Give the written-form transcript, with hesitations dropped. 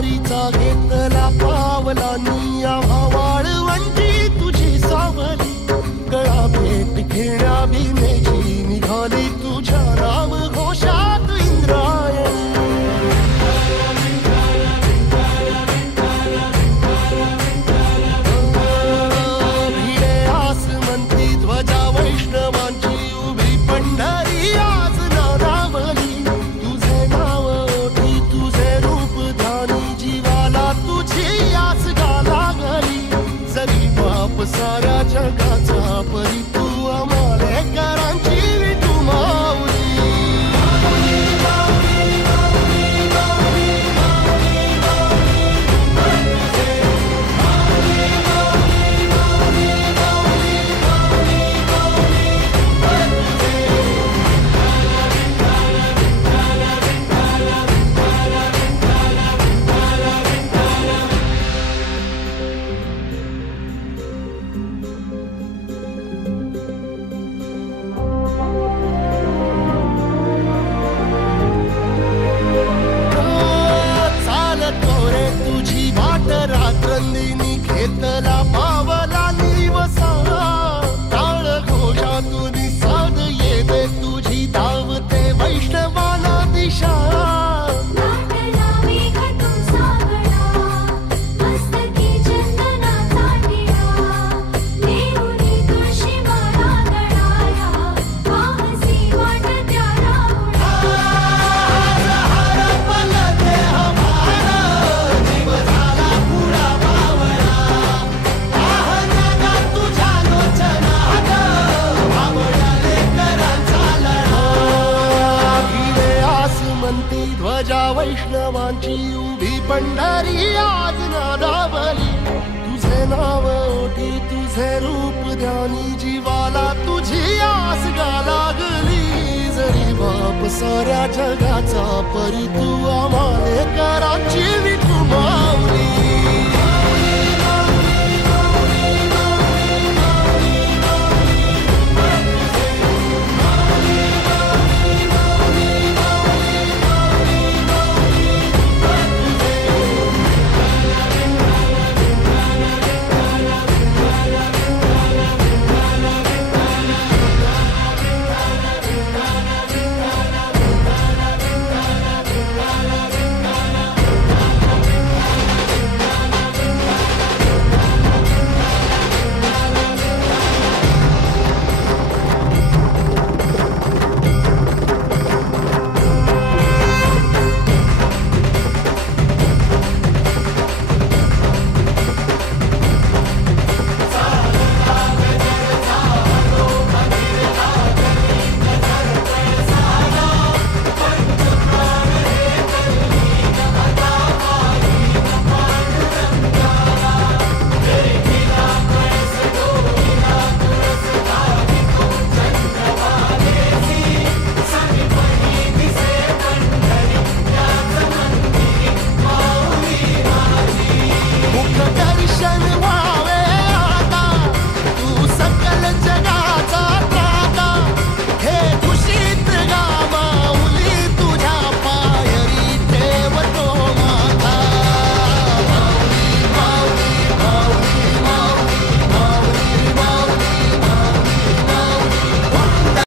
वारीचा घेतला पावला निया वाळवंटी तुझी सावली गळा भेट घेण्या भीमेची निघाली तुझ्या राम घोषात इंद्रायणी भिडे आसमंती ध्वजा वैष्णवांची उभी पंढरी आज नारावली तुझे नाव ओठी तुझे रूप ध्यानी जीवाला तुझी आस गा लागली जरी बाप साऱ्या जगाचा परी तू आमालेकरांची विठू माऊली रात्रंदिनी घेतला पावला निवसा टाळ घोषातून साध येते तुझी धावते वैष्णवाला दिशा ध्वजा वैष्णवांची उभी पंढरी आज नादावली तुझे नाव ओठी तुझे रूप ध्यानी जीवाला तुझी आस गा लागली जरी बाप साऱ्या जगाचा परी तू आमालेकरांची विठू माऊली